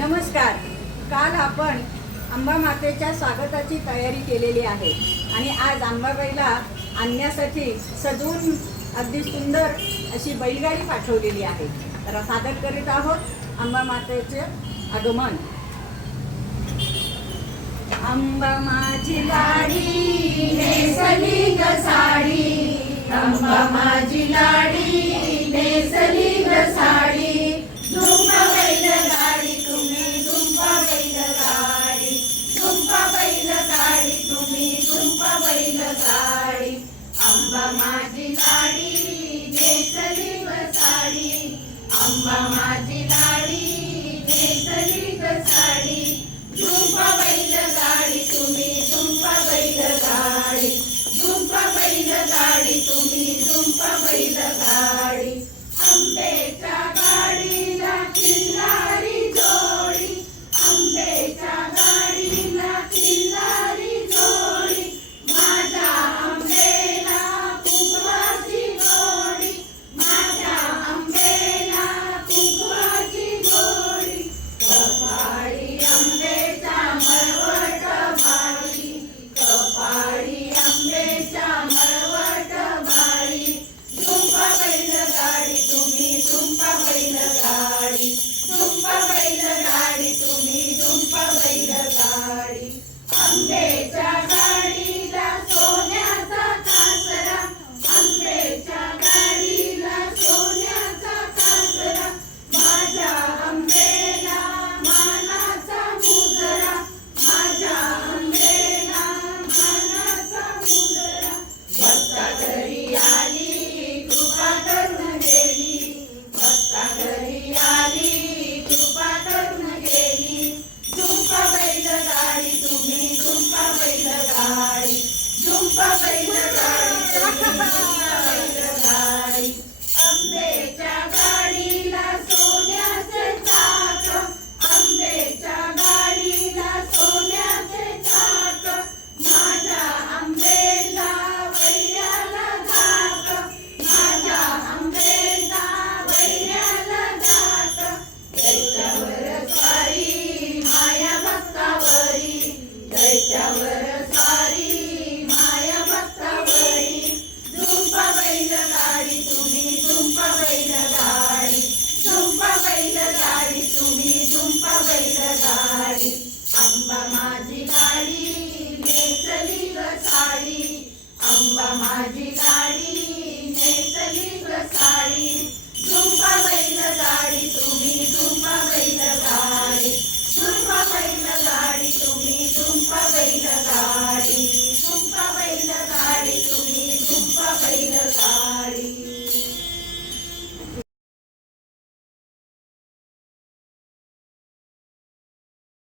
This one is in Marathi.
नमस्कार. काल आपण आंबा मातेच्या स्वागताची तयारी केलेली आहे आणि आज अंबाबाईला आणण्यासाठी सजवून अगदी सुंदर अशी बैलगाडी पाठवलेली आहे. तर सादर करीत आहोत अंबा मातेचे आगमन. आंबा माझी लाडी नेसली ग साडी. आंबा माझी लाडी अंबा माझी लाडी नेसली ग साडी झुंपा बैल गाडी ಅಂಬೆಚ ಗಣಿ दैत्यावर सारी माया भक्तावरी. झुंपा बैल गाडी तुम्ही झुंपा बैल गाडी झुंपा बैल गाडी तुम्ही झुंपा बैल गाडी अंबा माझी गाडी नेसली ग साडी. अंबा माझी गाडी नेसली ग साडी. झुंपा बैल गाडी तुम्ही